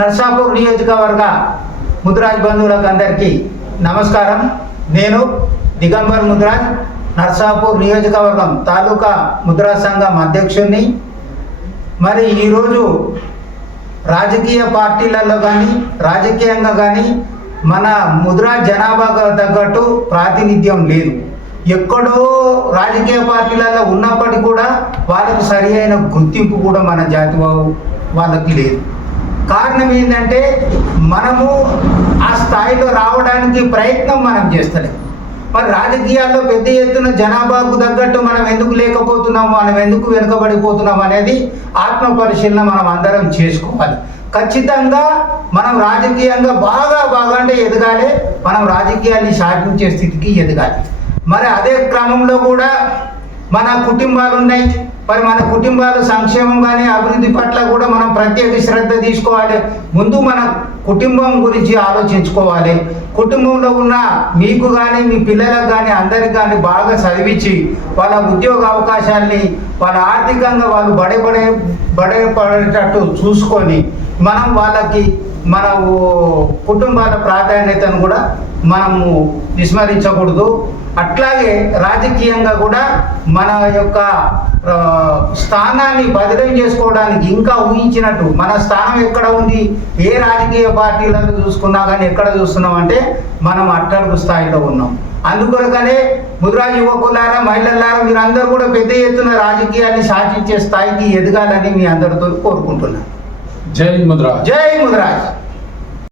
నర్సాపూర్ నియోజకవర్గ ముద్రాజ్ బంధువులకు అందరికీ నమస్కారం. నేను దిగంబర్ ముద్రాజ్ నర్సాపూర్ నియోజకవర్గం తాలూకా ముద్రా సంఘం అధ్యక్షుడిని మరి ఈరోజు రాజకీయ పార్టీలలో కానీ రాజకీయంగా కానీ మన ముద్రా జనాభాకు తగ్గట్టు ప్రాతినిధ్యం లేదు. ఎక్కడో రాజకీయ పార్టీలలో ఉన్నప్పటికీ కూడా వాళ్ళకు సరి అయిన గుర్తింపు కూడా మన జాతి వాళ్ళకి లేదు. కారణం ఏంటంటే మనము ఆ స్థాయిలో రావడానికి ప్రయత్నం మనం చేస్తలేం. మరి రాజకీయాల్లో పెద్ద ఎత్తున జనాభాకు తగ్గట్టు మనం ఎందుకు లేకపోతున్నాము మనం ఎందుకు వెనుకబడిపోతున్నాం అనేది ఆత్మ పరిశీలన మనం అందరం చేసుకోవాలి. ఖచ్చితంగా మనం రాజకీయంగా బాగా బాగా అంటే ఎదగాలి మనం రాజకీయాన్ని సాధించే స్థితికి ఎదగాలి. మరి అదే క్రమంలో కూడా మన కుటుంబాలు ఉన్నాయి మరి మన కుటుంబాల సంక్షేమం కానీ అభివృద్ధి పట్ల కూడా మనం ప్రత్యేక శ్రద్ధ తీసుకోవాలి. ముందు మన కుటుంబం గురించి ఆలోచించుకోవాలి. కుటుంబంలో ఉన్న మీకు కానీ మీ పిల్లలకు కానీ అందరికి కానీ బాగా చదివించి వాళ్ళ ఉద్యోగ అవకాశాల్ని వాళ్ళ ఆర్థికంగా వాళ్ళు బడబడే బడపడేటట్టు చూసుకొని మనం వాళ్ళకి మన కుటుంబాల ప్రాధాన్యతను కూడా మనము విస్మరించకూడదు. అట్లాగే రాజకీయంగా కూడా మన యొక్క స్థానాన్ని బదిలీ చేసుకోవడానికి ఇంకా ఊహించినట్టు మన స్థానం ఎక్కడ ఉంది ఏ రాజకీయ పార్టీలను చూసుకున్నా కానీ ఎక్కడ చూస్తున్నాం అంటే మనం అట్టడుగు స్థాయిలో ఉన్నాం. అందుకొరకనే ముద్రా యువకులారా మహిళలారా మీరందరూ కూడా పెద్ద ఎత్తున రాజకీయాన్ని సాధించే స్థాయికి ఎదగాలని మీ అందరితో కోరుకుంటున్నాను. జై ముద్రా జై ముద్రాజ్